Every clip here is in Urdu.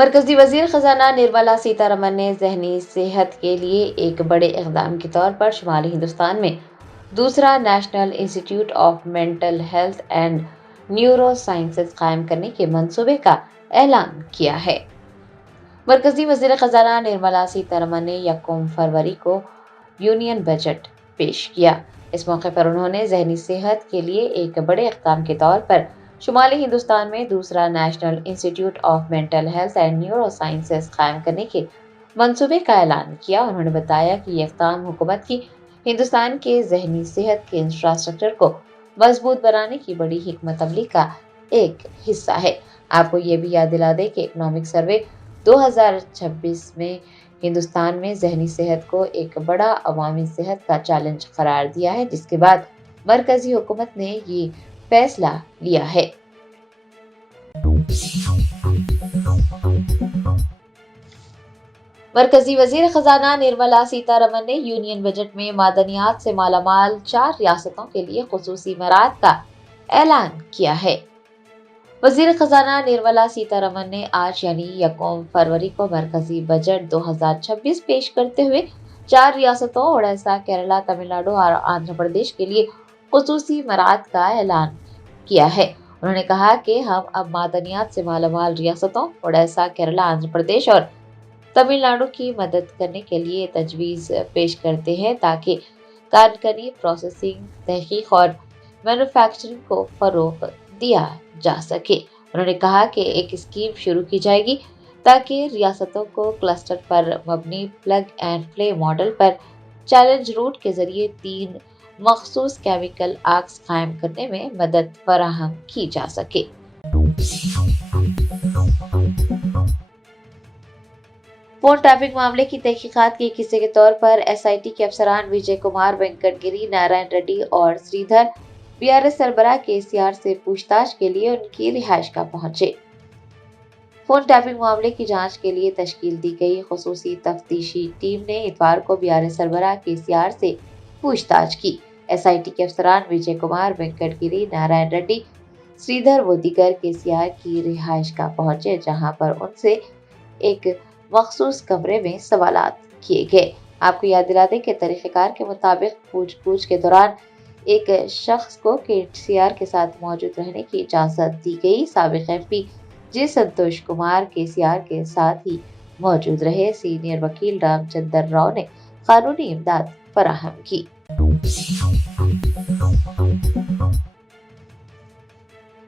مرکزی وزیر خزانہ نرملا سیتارمن نے ذہنی صحت کے لیے ایک بڑے اقدام کے طور پر شمالی ہندوستان میں دوسرا نیشنل انسٹی ٹیوٹ of mental health and neuro sciences قائم کرنے کے منصوبے کا اعلان کیا ہے۔ مرکزی وزیر خزانہ نرملا سیتارمن نے 1 فروری کو یونین بجٹ پیش کیا۔ اس موقع پر انہوں نے ذہنی صحت کے لیے ایک بڑے اقدام کے طور پر شمالی ہندوستان میں دوسرا نیشنل انسٹی ٹیوٹ of mental health and neuro sciences قائم کرنے کے منصوبے کا اعلان کیا۔ انہوں نے بتایا کہ یہ اقدام حکومت کی ہندوستان کے ذہنی صحت کے انفراسٹرکچر کو مضبوط بنانے کی بڑی حکمت عملی کا ایک حصہ ہے۔ آپ کو یہ بھی یاد دلا دیں کہ اکنامک سروے 2026 میں ہندوستان میں ذہنی صحت کو ایک بڑا عوامی صحت کا چیلنج قرار دیا ہے، جس کے بعد مرکزی حکومت نے یہ فیصلہ لیا ہے۔ مرکزی وزیر خزانہ نرملا سیتارمن نے یونین بجٹ میں معدنیات سے مالا مال 4 ریاستوں کے لیے خصوصی مراعات کا اعلان کیا ہے۔ وزیر خزانہ نرملا سیتارمن نے آج یعنی 1 فروری کو مرکزی بجٹ 2026 پیش کرتے ہوئے 4 ریاستوں اڑیسہ، کیرالہ، تمل ناڈو اور آندھرا پردیش کے لیے خصوصی مراعات کا اعلان کیا ہے۔ انہوں نے کہا کہ ہم اب معدنیات سے مالا مال ریاستوں اڑیسہ، کیرالہ، آندھرا پردیش اور تمل ناڈو کی مدد کرنے کے لیے تجویز پیش کرتے ہیں تاکہ کانکنی، پروسیسنگ، تحقیق اور مینوفیکچرنگ کو فروغ دیا جا سکے۔ انہوں نے کہا کہ ایک اسکیم شروع کی جائے گی تاکہ ریاستوں کو کلسٹر پر مبنی پلگ اینڈ پلے ماڈل پر چیلنج روٹ کے ذریعے 3 مخصوص کیمیکل آرکس قائم کرنے میں مدد فراہم کی جا سکے۔ فون ٹیپنگ معاملے کی تحقیقات کے ایک حصے کے طور پر ایس آئی ٹی کے افسران وجے کمار، وینکٹ گری، نارائن ریڈی اور سری دھر بی آر ایس سربراہ کے سی آر سے پوچھ تاچھ کے لیے ان کی رہائش گاہ پہنچے۔ فون ٹیپنگ معاملے کی جانچ کے لیے تشکیل دی گئی خصوصی تفتیشی ٹیم نے اتوار کو بی آر ایس سربراہ کے سی آر سے پوچھ تاچھ کی۔ ایس آئی ٹی کے افسران وجے کمار، وینکٹ گری، نارائن ریڈی، سری دھر و دیگر کے سی آر کی رہائش گاہ پہنچے، جہاں پر ان سے ایک مخصوص کمرے میں سوالات کیے گئے۔ آپ کو یاد دلا دیں کہ طریقہ کار کے مطابق پوچھ گچھ کے دوران ایک شخص کو کے سی آر کے ساتھ موجود رہنے کی اجازت دی گئی۔ سابق ایم پی جے سنتوش کمار کے سی آر کے ساتھ ہی موجود رہے۔ سینئر وکیل رام چندر راؤ نے قانونی امداد فراہم کی۔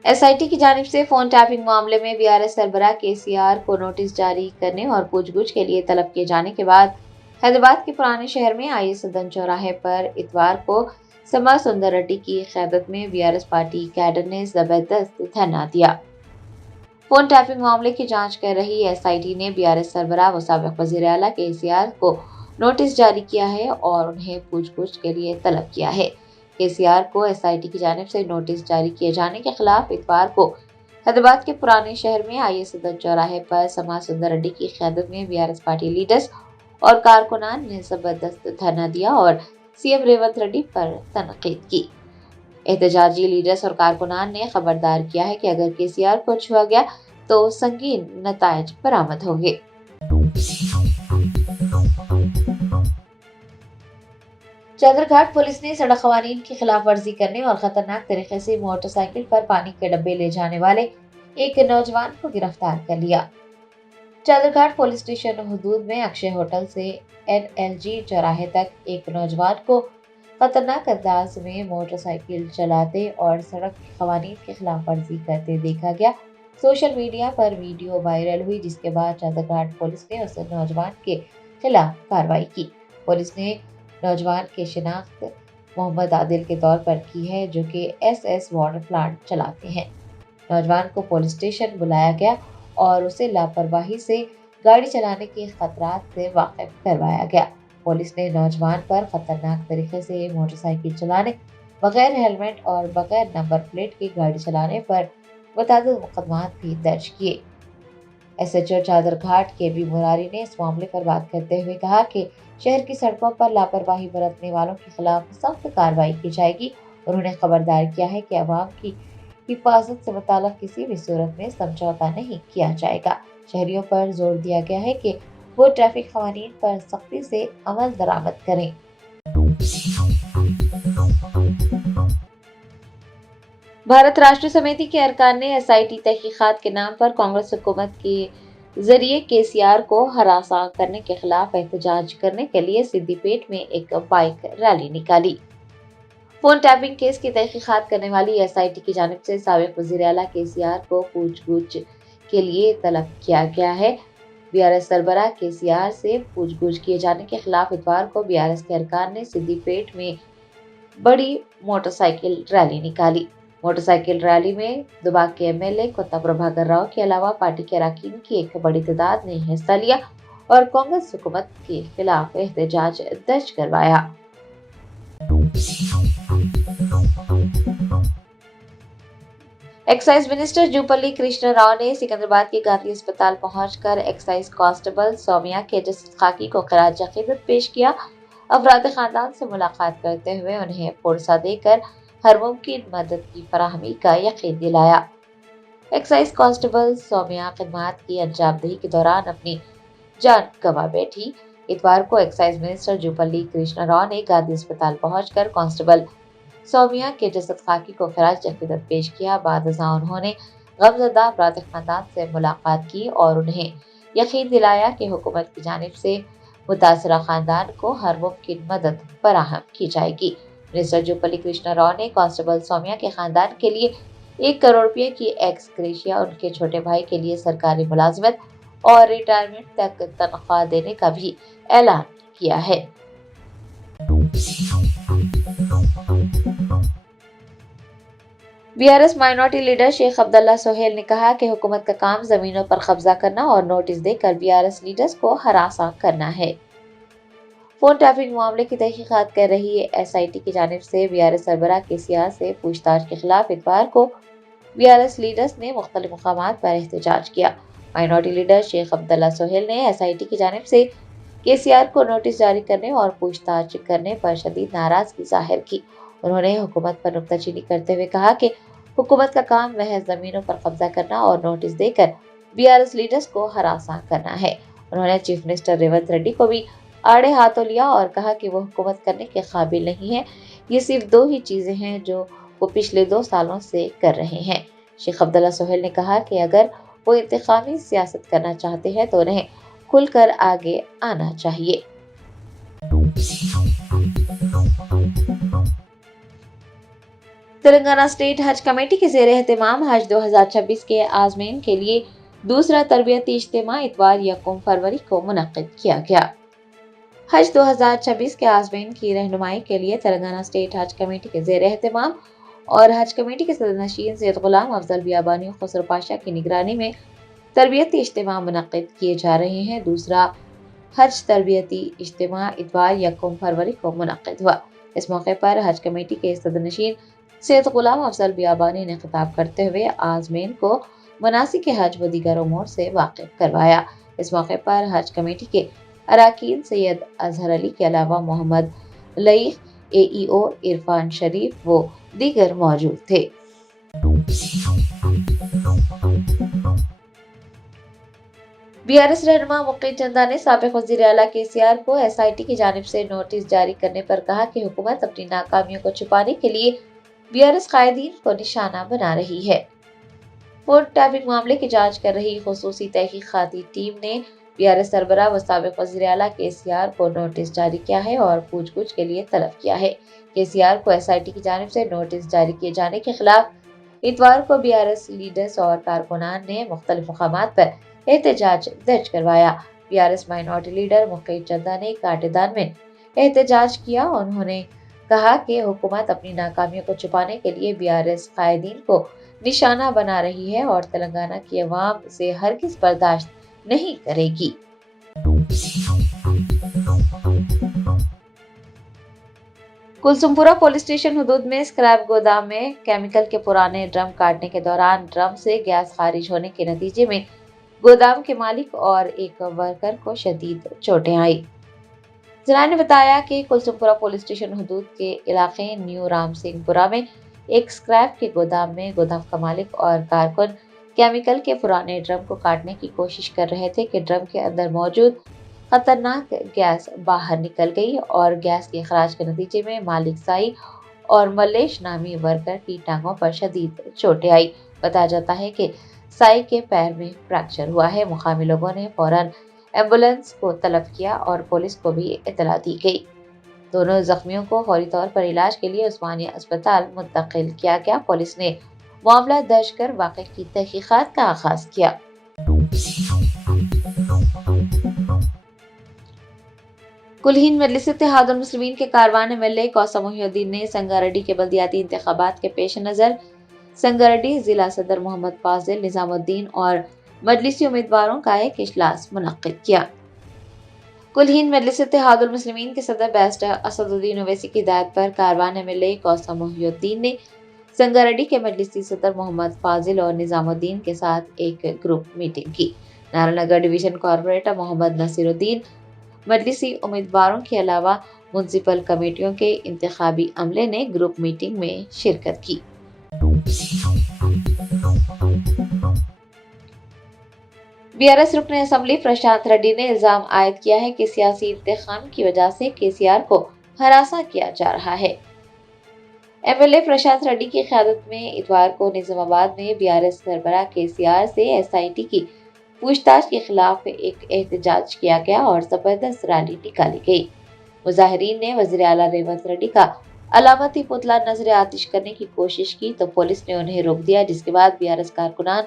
ایس آئی ٹی کی جانب سے فون ٹیپنگ معاملے میں بی آر ایس سربراہ کے سی آر کو نوٹس جاری کرنے اور پوچھ گچھ کے لیے طلب کیے جانے کے بعد حیدرآباد کے پرانے شہر میں آئی سدن چوراہے پر اتوار کو سما سندر ریڈی کی قیادت میں B R S party cadre نے زبردست دھرنا دیا۔ فون ٹیپنگ معاملے کی جانچ کر رہی ایس آئی ٹی نے بی آر ایس سربراہ و سابق وزیر اعلیٰ کے سی آر کو نوٹس جاری کیا ہے اور انہیں پوچھ گچھ کے لیے طلب کیا ہے۔ کے سی آر کو ایس آئی ٹی کی جانب سے نوٹس جاری کیے جانے کے خلاف اتوار کو حیدرآباد کے پرانے شہر میں آئی سدن چوراہے پر سما سندر ریڈی کی قیادت میں B R S party leaders اور کارکنان نے زبردست دھرنا دیا اور سی ایم ریونت ریڈی پر تنقید کی۔ احتجاجی لیڈرز اور کارکنان نے خبردار کیا ہے کہ اگر کے سی آر کو چھوا گیا تو سنگین نتائج برآمد ہوں گے۔ چادر گھاٹ پولیس نے سڑک قوانین کی خلاف ورزی کرنے اور خطرناک طریقے سے موٹر سائیکل پر پانی کے ڈبے لے جانے والے ایک نوجوان کو گرفتار کر لیا۔ چادر گھاٹ پولیس اسٹیشن حدود میں اکشے ہوٹل سے این ایل جی چوراہے تک ایک نوجوان کو خطرناک انداز میں موٹر سائیکل چلاتے اور سڑک قوانین کی خلاف ورزی کرتے دیکھا گیا۔ سوشل میڈیا پر ویڈیو وائرل ہوئی، جس کے بعد چادر گھاٹ پولیس نے اس نوجوان کے خلاف کارروائی کی۔ پولیس نے نوجوان کی شناخت محمد عادل کے طور پر کی ہے، جو کہ ایس ایس واٹر پلانٹ چلاتے ہیں۔ نوجوان کو پولیس اسٹیشن بلایا گیا اور اسے لاپرواہی سے گاڑی چلانے کے خطرات سے واقف کروایا گیا۔ پولیس نے نوجوان پر خطرناک طریقے سے موٹر سائیکل چلانے، بغیر ہیلمٹ اور بغیر نمبر پلیٹ کی گاڑی چلانے پر متعدد مقدمات بھی درج کیے۔ ایس ایچ او چادر گھاٹ کے بی مراری نے اس معاملے پر بات کرتے ہوئے کہا کہ شہر کی سڑکوں پر لاپرواہی برتنے والوں کے خلاف سخت کارروائی کی جائے گی، اور انہیں خبردار کیا ہے کہ عوام کی حفاظت سے متعلق کسی بھی صورت میں سمجھوتہ نہیں کیا جائے گا۔ شہریوں پر زور دیا گیا ہے کہ وہ ٹریفک قوانین پر سختی سے عمل درآمد کریں۔ بھارت راشٹر سمیتی کے ارکان نے SIT تحقیقات کے نام پر کانگریس حکومت کے ذریعے KCR کو ہراساں کرنے کے خلاف احتجاج کرنے کے لیے سدی پیٹ میں ایک بائک ریلی نکالی۔ فون ٹیپنگ کیس کی تحقیقات کرنے والی SIT کی جانب سے سابق وزیر اعلیٰ KCR کو پوچھ گچھ کے لیے طلب کیا گیا ہے۔ BRS سربراہ KCR سے پوچھ گچھ کیے جانے کے خلاف اتوار کو BRS کے ارکان نے سدی پیٹ میں بڑی موٹر سائیکل ریلی نکالی۔ موٹر سائیکل ریلی میں دباگ کے MLA کوتا پربھاکر راؤ کے علاوہ پارٹی کے اراکین کی ایک بڑی تعداد نے حصہ لیا اور کانگریس حکومت کے خلاف احتجاج درج کروایا۔ ایکسائز منسٹر جوپلی کرشنا راؤ نے سکندرآباد کے گاندھی اسپتال پہنچ کر ایکسائز کانسٹیبل سومیا کے جسد خاکی کو خراج عقیدت پیش کیا۔ افراد خاندان سے ملاقات کرتے ہوئے انہیں پرسہ دے کر ہر ممکن مدد کی فراہمی کا یقین دلایا۔ ایکسائز کانسٹیبل سومیا خدمات کی انجام دہی کے دوران اپنی جان گنوا بیٹھی۔ اتوار کو ایکسائز منسٹر جوپلی کرشنا راؤ نے گاندھی اسپتال پہنچ کر کانسٹیبل سومیا کے جسد خاکی کو خراج عقیدت پیش کیا۔ بعد ازاں انہوں نے غمزدہ افراد خاندان سے ملاقات کی اور انہیں یقین دلایا کہ حکومت کی جانب سے متاثرہ خاندان کو ہر ممکن مدد فراہم کی جائے گی۔ منسٹر جوپلی کرشنا راؤ نے کانسٹیبل سومیا کے خاندان کے لیے 1 کروڑ روپے کی ایکس گریشیا، ان کے چھوٹے بھائی کے لیے سرکاری ملازمت اور ریٹائرمنٹ تک تنخواہ دینے کا بھی اعلان کیا ہے۔ BRS مائنورٹی لیڈر شیخ عبداللہ سہیل نے کہا کہ حکومت کا کام زمینوں پر قبضہ کرنا اور نوٹس دے کر BRS لیڈرز کو ہراساں کرنا ہے۔ فون ٹیپنگ معاملے کی تحقیقات کر رہی SIT کی جانب سے BRS سربراہ KCR سے پوچھ تاچھ کے خلاف اتوار کو BRS لیڈرز نے مختلف مقامات پر احتجاج کیا۔ مائنورٹی لیڈر شیخ عبداللہ سہیل نے SIT کی جانب سے KCR کو نوٹس جاری کرنے اور پوچھ تاچھ کرنے پر شدید ناراضگی ظاہر کی۔ انہوں نے حکومت پر نکتہ چینی کرتے ہوئے کہا کہ حکومت کا کام محض زمینوں پر قبضہ کرنا اور نوٹس دے کر BRS لیڈرز کو ہراساں کرنا ہے۔ انہوں نے چیف منسٹر ریونت ریڈی کو بھی آڑے ہاتھوں لیا اور کہا کہ وہ حکومت کرنے کے قابل نہیں ہے۔ یہ صرف 2 ہی چیزیں ہیں جو وہ پچھلے 2 سالوں سے کر رہے ہیں۔ شیخ عبداللہ سہیل نے کہا کہ اگر وہ انتخابی سیاست کرنا چاہتے ہیں تو انہیں کھل کر آگے آنا چاہیے۔ تلنگانہ اسٹیٹ حج کمیٹی کے زیر اہتمام حج 2026 کے عازمین کے لیے دوسرا تربیتی اجتماع اتوار 1 فروری کو منعقد کیا گیا۔ حج 2026 کے عازمین کی رہنمائی کے لیے تلنگانہ اسٹیٹ حج کمیٹی کے زیر اہتمام اور حج کمیٹی کے صدر نشین سید غلام افضل بیابانی و خسرو پاشا کی نگرانی میں تربیتی اجتماع منعقد کیے جا رہے ہیں۔ دوسرا حج تربیتی اجتماع اتوار 1 فروری کو منعقد ہوا۔ اس موقع پر حج کمیٹی کے صدر نشین سید غلام افضل بیابانی نے خطاب کرتے ہوئے عازمین کو مناسک حج و دیگر امور سے واقف کروایا۔ اس موقع پر حج کمیٹی کے اراکین سید اظہر علی کے علاوہ محمد لئیق، AEO عرفان شریف و دیگر موجود تھے۔ BRS رہنما مقیم چندہ نے سابق وزیر اعلیٰ KCR کو SIT کی جانب سے نوٹس جاری کرنے پر کہا کہ حکومت اپنی ناکامیوں کو چھپانے کے لیے BRS قائدین کو نشانہ بنا رہی ہے۔ فون ٹیپنگ معاملے کی جانچ کر رہی خصوصی تحقیقاتی ٹیم نے BRS سربراہ و سابق وزیر اعلیٰ KCR کو نوٹس جاری کیا ہے اور پوچھ گچھ کے لیے طلب کیا ہے۔ KCR کو SIT کی جانب سے نوٹس جاری کیے جانے کے خلاف اتوار کو BRS لیڈرز اور کارکنان نے مختلف مقامات پر احتجاج درج کروایا۔ BRS مائنورٹی لیڈر مقیم چندہ نے کاٹے دان میں احتجاج کیا۔ انہوں نے کہا کہ حکومت اپنی ناکامیوں کو چھپانے کے لیے BRS قائدین کو نشانہ بنا رہی ہے اور تلنگانہ کی عوام اسے ہرگز برداشت نہیں کرے گی۔ کلثوم پورہ پولیس اسٹیشن حدود میں اسکریپ گودام میں کیمیکل کے پرانے ڈرم کاٹنے کے دوران ڈرم سے گیس خارج ہونے کے نتیجے میں گودام کے مالک اور ایک ورکر کو شدید چوٹیں آئیں۔ ذرائع نے بتایا کہ کلثوم پورہ پولیس اسٹیشن حدود کے علاقے نیو رام سنگھ پورہ میں ایک اسکریپ کے گودام میں گودام کا مالک اور کارکن کیمیکل کے پرانے ڈرم کو کاٹنے کی کوشش کر رہے تھے کہ ڈرم کے اندر موجود خطرناک گیس باہر نکل گئی اور گیس کے اخراج کے نتیجے میں مالک سائی اور ملیش نامی ورکر کی ٹانگوں پر شدید چوٹیں آئی۔ بتایا جاتا ہے کہ سائی کے پیر میں فریکچر ہوا ہے۔ مقامی لوگوں نے فوراً ایمبولینس کو طلب کیا اور پولیس کو بھی اطلاع دی گئی۔ دونوں زخمیوں کو فوری طور پر علاج کے لیے عثمانیہ اسپتال منتقل کیا گیا۔ پولیس نے معاملہ درج کر واقعے کی تحقیقات کا آغاز کیا۔ کل ہند مجلس اتحاد المسلمین کے کاروان MLA کوثر محی الدین نے سنگاریڈی کے بلدیاتی انتخابات کے پیش نظر سنگاریڈی ضلع صدر محمد فاضل نظام الدین اور مجلسی امیدواروں کا ایک اجلاس منعقد کیا۔ کل ہند مجلس اتحاد المسلمین کے صدر بیرسٹر اسد الدین اویسی کی ہدایت پر کاروان MLA کوثر محی الدین نے سنگاریڈی کے مجلسی صدر محمد فاضل اور نظام الدین کے ساتھ ایک گروپ میٹنگ کی۔ نارائن نگر ڈویژن کارپوریٹر محمد نصیر الدین مجلسی امیدواروں کے علاوہ میونسپل کمیٹیوں کے انتخابی عملے نے گروپ میٹنگ میں شرکت کی۔ BRS رکن اسمبلی پرشانت ریڈی نے الزام عائد کیا ہے کہ سیاسی انتقام کی وجہ سے KCR کو ہراساں کیا جا رہا ہے۔ MLA پرشانت ریڈی کی قیادت میں اتوار کو نظام آباد میں BRS سربراہ KCR سے SIT کی پوچھ تاچھ کے خلاف ایک احتجاج کیا گیا اور زبردست ریلی نکالی گئی۔ مظاہرین نے وزیر اعلیٰ ریونت ریڈی کا علامتی پتلا نظر آتش کرنے کی کوشش کی تو پولیس نے انہیں روک دیا، جس کے بعد BRS کارکنان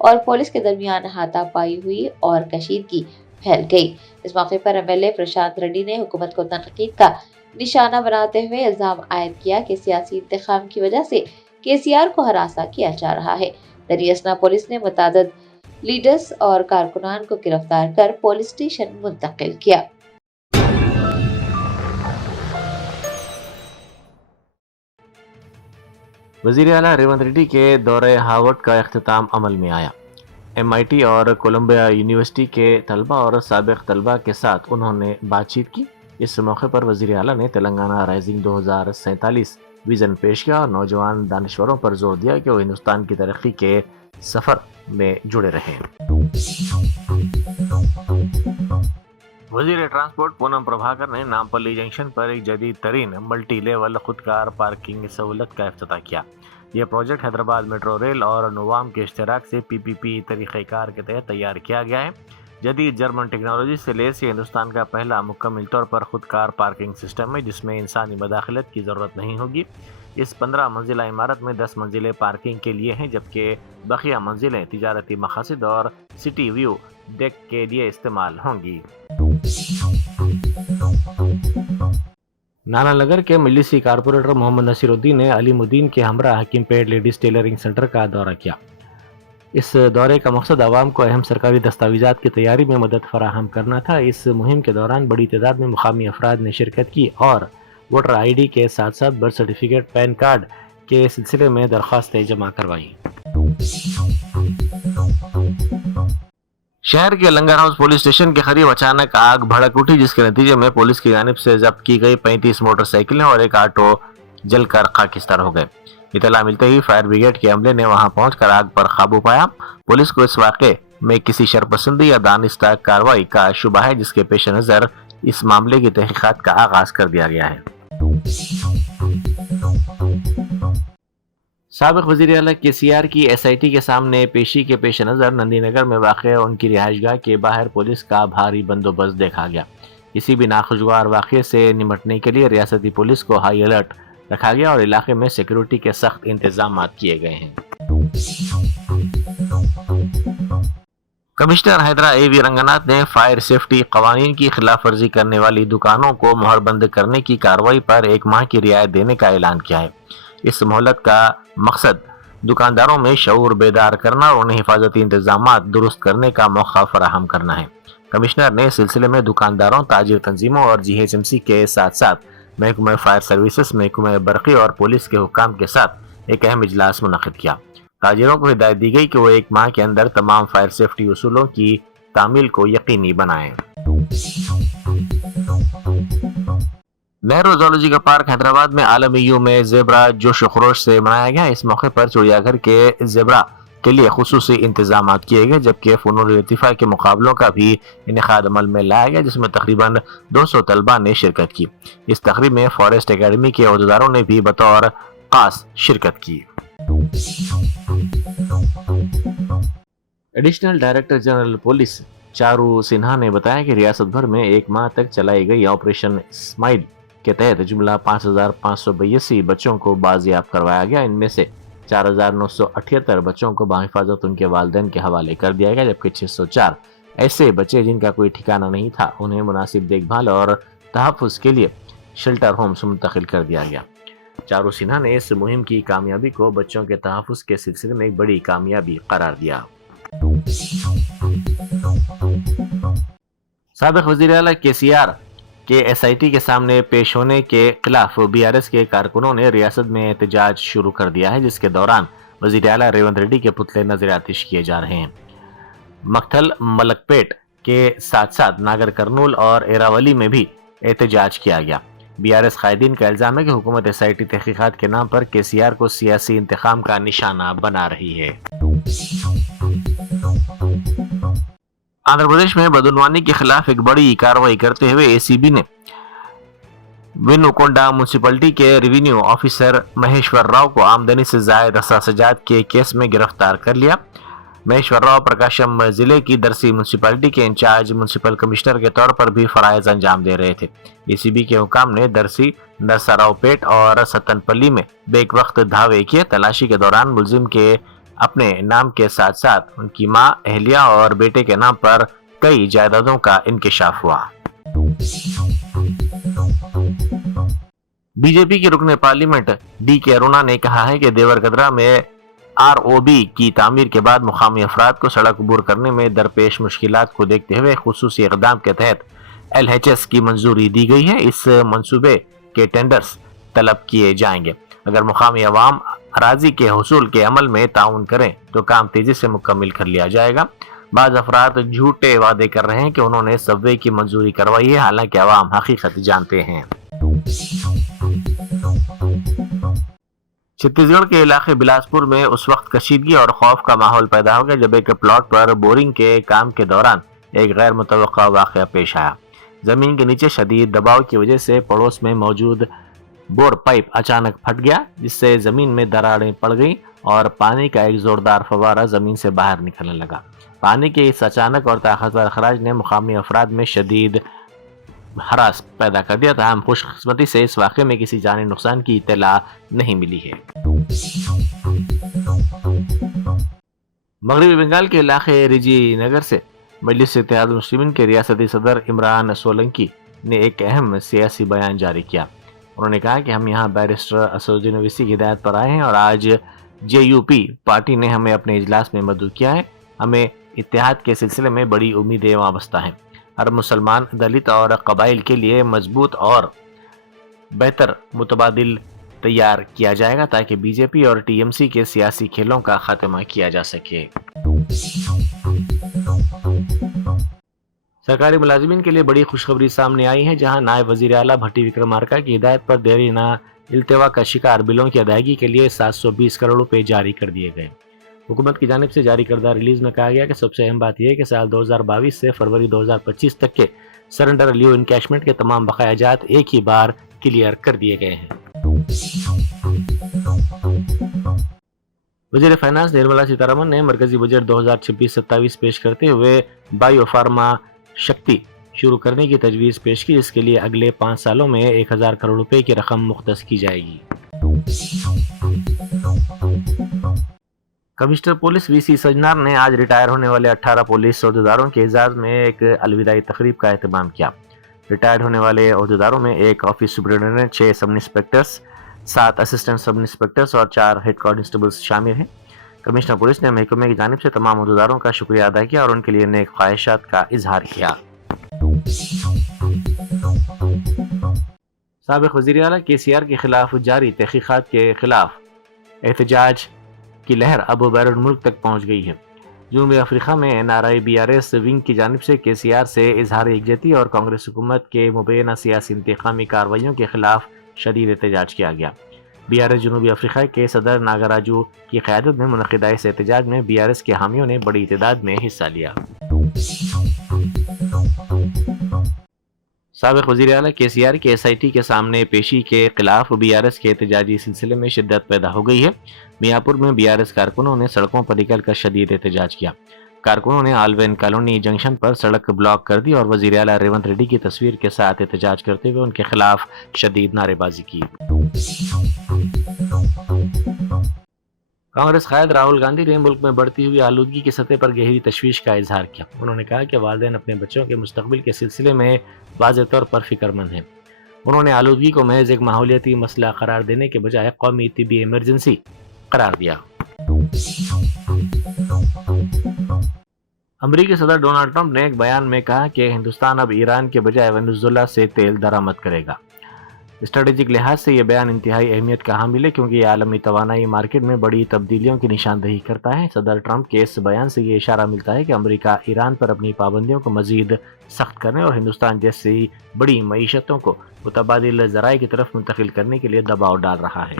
اور پولیس کے درمیان ہاتھا پائی ہوئی اور کشیدگی پھیل گئی۔ اس موقع پر MLA پرشانت ریڈی نے حکومت کو تنقید کا نشانہ بناتے ہوئے الزام عائد کیا کہ سیاسی انتقام کی وجہ سے KCR کو ہراساں کیا جا رہا ہے۔ دریں اثنا پولیس نے متعدد لیڈرز اور کارکنان کو گرفتار کر پولیس اسٹیشن منتقل کیا۔ وزیر اعلیٰ ریونت ریڈی کے دورہ ہارورڈ کا اختتام عمل میں آیا۔ MIT اور کولمبیا یونیورسٹی کے طلباء اور سابق طلباء کے ساتھ انہوں نے بات چیت کی۔ اس موقع پر وزیر اعلیٰ نے تلنگانہ رائزنگ 2047 ویژن پیش کیا اور نوجوان دانشوروں پر زور دیا کہ وہ ہندوستان کی ترقی کے سفر میں جڑے رہیں۔ وزیر ٹرانسپورٹ پونم پربھاکر نے نامپلی جنکشن پر ایک جدید ترین ملٹی لیول خودکار پارکنگ سہولت کا افتتاح کیا۔ یہ پروجیکٹ حیدرآباد میٹرو ریل اور نوام کے اشتراک سے PPP طریقہ کار کے تحت تیار کیا گیا ہے۔ جدید جرمن ٹیکنالوجی سے لیس یہ ہندوستان کا پہلا مکمل طور پر خودکار پارکنگ سسٹم ہے جس میں انسانی مداخلت کی ضرورت نہیں ہوگی۔ اس 15 منزلہ عمارت میں 10 منزلیں پارکنگ کے لیے ہیں جبکہ بقیہ منزلیں تجارتی مقاصد اور سٹی ویو ڈیک کے لیے استعمال ہوں گی۔ نارائن نگر کے مجلسی کارپوریٹر محمد نصیر الدین نے علیم الدین کے ہمراہ حکیم پیٹ لیڈیز ٹیلرنگ سینٹر کا دورہ کیا۔ اس دورے کا مقصد عوام کو اہم سرکاری دستاویزات کی تیاری میں مدد فراہم کرنا تھا۔ اس مہم کے دوران بڑی تعداد میں مقامی افراد نے شرکت کی اور ووٹر ID کے ساتھ ساتھ برتھ سرٹیفکیٹ، پین کارڈ کے سلسلے میں درخواستیں جمع کروائیں۔ شہر کے لنگر ہاؤس پولیس اسٹیشن کے قریب اچانک آگ بھڑک اٹھی جس کے نتیجے میں پولیس کی جانب سے ضبط کی گئی 35 موٹر سائیکلیں اور ایک آٹو جل کر خاکستر ہو گئے۔ اطلاع ملتے ہی فائر بریگیڈ کے عملے نے وہاں پہنچ کر آگ پر قابو پایا۔ پولیس کو اس واقعے میں کسی شرپسندی یا دانستہ کارروائی کا شبہ ہے جس کے پیش نظر اس معاملے کی تحقیقات کا آغاز کر دیا گیا ہے۔ سابق وزیر اعلیٰ KCR کی SIT کے سامنے پیشی کے پیش نظر نندی نگر میں واقع ان کی رہائش گاہ کے باہر پولیس کا بھاری بندوبست دیکھا گیا۔ کسی بھی ناخوشگوار واقعے سے نمٹنے کے لیے ریاستی پولیس کو ہائی الرٹ رکھا گیا اور علاقے میں سیکیورٹی کے سخت انتظامات کیے گئے ہیں۔ کمشنر حیدرا AV رنگناتھ نے فائر سیفٹی قوانین کی خلاف ورزی کرنے والی دکانوں کو مہر بند کرنے کی کارروائی پر 1 ماہ کی رعایت دینے کا اعلان کیا ہے۔ اس مہلت کا مقصد دکانداروں میں شعور بیدار کرنا اور انہیں حفاظتی انتظامات درست کرنے کا موقع فراہم کرنا ہے۔ کمشنر نے اس سلسلے میں دکانداروں، تاجر تنظیموں اور GHMC کے ساتھ ساتھ محکمہ فائر سروسز، محکمہ برقی اور پولیس کے حکام کے ساتھ ایک اہم اجلاس منعقد کیا۔ تاجروں کو ہدایت دی گئی کہ وہ 1 ماہ کے اندر تمام فائر سیفٹی اصولوں کی تعمیل کو یقینی بنائیں۔ نہرو زولوجیکل پارک حیدرآباد میں عالمی یوم زیبرا جوش و خروش سے منایا گیا۔ اس موقع پر چڑیا گھر کے زیبرا کے لیے خصوصی انتظامات کیے گئے، جبکہ فنون لطیفہ کے مقابلوں کا بھی انعقاد عمل میں لایا گیا، جس میں تقریباً 200 طلباء نے شرکت کی۔ اس تقریب میں فارسٹ اکیڈمی کے عہدیداروں نے بھی بطور خاص شرکت کی۔ ایڈیشنل ڈائریکٹر جنرل پولیس چارو سنہا نے بتایا کہ ریاست بھر میں ایک ماہ تک چلائی گئی آپریشن اسمائل کے تحت جملہ 5582 بچوں کو بازیاب کروایا گیا۔ ان میں سے 4978 بچوں کو بحفاظت ان کے والدین کے حوالے کر دیا گیا، جبکہ 604 ایسے بچے جن کا کوئی ٹھکانہ نہیں تھا انہیں مناسب دیکھ بھال اور تحفظ کے لیے شیلٹر ہومز منتقل کر دیا گیا۔ چارو سنہا نے اس مہم کی کامیابی کو بچوں کے تحفظ کے سلسلے میں ایک بڑی کامیابی قرار دیا۔ سابق وزیر اعلیٰ KCR کے SIT کے سامنے پیش ہونے کے خلاف BRS کے کارکنوں نے ریاست میں احتجاج شروع کر دیا ہے، جس کے دوران وزیر اعلیٰ ریونت ریڈی کے پتلے نظر آتش کیے جا رہے ہیں۔ مکتھل ملک پیٹ کے ساتھ ساتھ ناگر کرنول اور ایراولی میں بھی احتجاج کیا گیا۔ BRS قائدین کا الزام ہے کہ حکومت SIT تحقیقات کے نام پر KCR کو سیاسی انتقام کا نشانہ بنا رہی ہے۔ آندھرا پردیش میں بدعنوانی کے خلاف ایک بڑی کارروائی کرتے ہوئے ACB نے وینوکونڈا میونسپلٹی کے ریونیو آفیسر مہیشور راؤ کو آمدنی سے زائد اثاثجات کے کیس میں گرفتار کر لیا۔ مہیشور راؤ پرکاشم ضلع کی درسی میونسپلٹی کے انچارج میونسپل کمشنر کے طور پر بھی فرائض انجام دے رہے تھے۔ ACB کے حکام نے درسی، نرسراؤ پیٹ اور ستن پلی میں بیک وقت دھاوے کیے۔ تلاشی کے دوران ملزم کے اپنے نام کے ساتھ ساتھ ان کی ماں، اہلیہ اور بیٹے کے نام پر کئی جائیدادوں کا انکشاف ہوا۔ BJP کے رکن پارلیمنٹ DK ارونا نے کہا ہے کہ دیورگدرا میں ROB کی تعمیر کے بعد مقامی افراد کو سڑک عبور کرنے میں درپیش مشکلات کو دیکھتے ہوئے خصوصی اقدام کے تحت LHS کی منظوری دی گئی ہے۔ اس منصوبے کے ٹینڈرز طلب کیے جائیں گے۔ اگر مقامی عوام اراضی کے حصول کے عمل میں تعاون کریں تو کام تیزی سے مکمل کر لیا جائے گا۔ بعض افراد جھوٹے وعدے کر رہے ہیں کہ انہوں نے سب وے کی منظوری کروائی ہے، حالانکہ عوام حقیقت جانتے ہیں۔ چھتیس گڑھ کے علاقے بلاسپور میں اس وقت کشیدگی اور خوف کا ماحول پیدا ہو گیا جب ایک پلاٹ پر بورنگ کے کام کے دوران ایک غیر متوقع واقعہ پیش آیا۔ زمین کے نیچے شدید دباؤ کی وجہ سے پڑوس میں موجود بور پائپ اچانک پھٹ گیا، جس سے زمین میں دراڑیں پڑ گئیں اور پانی کا ایک زوردار فوارہ زمین سے باہر نکلنے لگا۔ پانی کے اس اچانک اور طاقتور اخراج نے مقامی افراد میں شدید ہراس پیدا کر دیا، تاہم خوش قسمتی سے اس واقعے میں کسی جانی نقصان کی اطلاع نہیں ملی ہے۔ مغربی بنگال کے علاقے ریجی نگر سے مجلس اتحاد المسلمین کے ریاستی صدر عمران سولنکی نے ایک اہم سیاسی بیان جاری کیا۔ انہوں نے کہا کہ ہم یہاں بیرسٹر اسدالدین اویسی کی ہدایت پر آئے ہیں اور آج JUP پارٹی نے ہمیں اپنے اجلاس میں مدعو کیا ہے۔ ہمیں اتحاد کے سلسلے میں بڑی امیدیں وابستہ ہیں۔ ہر مسلمان، دلت اور قبائل کے لیے مضبوط اور بہتر متبادل تیار کیا جائے گا تاکہ BJP اور TMC کے سیاسی کھیلوں کا خاتمہ کیا جا سکے۔ سرکاری ملازمین کے لیے بڑی خوشخبری سامنے آئی ہے، جہاں نائب وزیر اعلیٰ بھٹی وکرمارکا کی ہدایت پر دیرینہ التوا کا شکار بلوں کی ادائیگی کے لیے 720 کروڑ روپے جاری کر دیے گئے۔ حکومت کی جانب سے جاری کردہ ریلیز میں کہا گیا کہ سب سے اہم بات یہ ہے کہ سال 2022 سے فروری 2025 تک کے سرنڈر لیو انکیشمنٹ کے تمام بقایا جات ایک ہی بار کلیئر کر دیے گئے ہیں۔ وزیر فائنانس نرملا سیتارمن نے مرکزی بجٹ 2026-27 پیش کرتے ہوئے بائیو فارما شکتی شروع کرنے کی تجویز پیش کی، جس کے لیے اگلے 5 سالوں میں 1000 کروڑ روپے کی رقم مختص کی جائے گی۔ کمشنر پولیس VC سجنار نے آج ریٹائر ہونے والے 18 پولیس عہدیداروں کے اعزاز میں ایک الوداعی تقریب کا اہتمام کیا۔ ریٹائر ہونے والے عہدیداروں میں ایک آفس سپرنٹینڈنٹ، 6 سب انسپکٹرز، 7 اسسٹنٹ سب انسپکٹرز اور 4 ہیڈ کانسٹیبلز شامل ہیں۔ کمشنر پولیس نے محکمے کی جانب سے تمام عہدیداروں کا شکریہ ادا کیا اور ان کے لیے نیک خواہشات کا اظہار کیا۔ سابق وزیر اعلیٰ KCR کے خلاف جاری تحقیقات کے خلاف احتجاج کی لہر اب بیرون ملک تک پہنچ گئی ہے۔ جنوبی افریقہ میں NRI BRS ونگ کی جانب سے KCR سے اظہار یکجہتی اور کانگریس حکومت کے مبینہ سیاسی انتقامی کارروائیوں کے خلاف شدید احتجاج کیا گیا۔ BRS جنوبی افریقہ کے صدر ناگاراجو کی قیادت میں منعقدہ اس احتجاج میں BRS کے حامیوں نے بڑی تعداد میں حصہ لیا۔ سابق وزیر اعلیٰ KCR کے SIT کے سامنے پیشی کے خلاف BRS کے احتجاجی سلسلے میں شدت پیدا ہو گئی ہے۔ میاں پور میں BRS کارکنوں نے سڑکوں پر نکل کر شدید احتجاج کیا۔ کارکنوں نے آلوین کالونی جنکشن پر سڑک بلاک کر دی اور وزیر اعلیٰ ریونت ریڈی کی تصویر کے ساتھ احتجاج کرتے ہوئے ان کے خلاف شدید نعرے بازی کی۔ کانگریس قائد راہل گاندھی نے ملک میں بڑھتی ہوئی آلودگی کی سطح پر گہری تشویش کا اظہار کیا۔ انہوں نے کہا کہ والدین اپنے بچوں کے مستقبل کے سلسلے میں واضح طور پر فکر مند ہیں۔ انہوں نے آلودگی کو محض ایک ماحولیاتی مسئلہ قرار دینے کے بجائے قومی طبی ایمرجنسی قرار دیا۔ امریکی صدر ڈونلڈ ٹرمپ نے ایک بیان میں کہا کہ ہندوستان اب ایران کے بجائے وینزویلا سے تیل درآمد کرے گا۔ اسٹریٹجک لحاظ سے یہ بیان انتہائی اہمیت کا حامل ہے کیونکہ یہ عالمی توانائی مارکیٹ میں بڑی تبدیلیوں کی نشاندہی کرتا ہے۔ صدر ٹرمپ کے اس بیان سے یہ اشارہ ملتا ہے کہ امریکہ ایران پر اپنی پابندیوں کو مزید سخت کرنے اور ہندوستان جیسی بڑی معیشتوں کو متبادل ذرائع کی طرف منتقل کرنے کے لیے دباؤ ڈال رہا ہے۔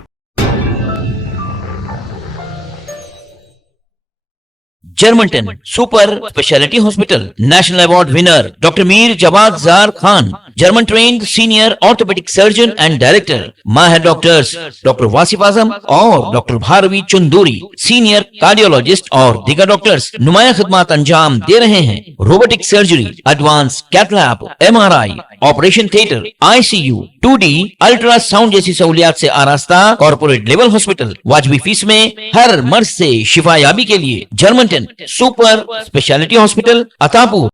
جرمنٹن super speciality hospital national award winner doctor Mir Jawad Zar Khan, German trained senior orthopaedic surgeon and director, ماہر ڈاکٹرز ڈاکٹر واصف اعظم اور doctor Bharvi Chanduri, senior cardiologist اور دیگر ڈاکٹرز نمایاں خدمات انجام دے رہے ہیں۔ Robotic surgery, advance cath lab, MRI، operation theatre, ICU، 2D ultra sound جیسی سہولیات سے آراستہ کارپوریٹ لیول ہاسپٹل، واجبی فیس میں ہر مرض سے شفا یابی کے لیے جرمنٹن سپر اسپیشلٹی ہاسپٹل، عطاپور۔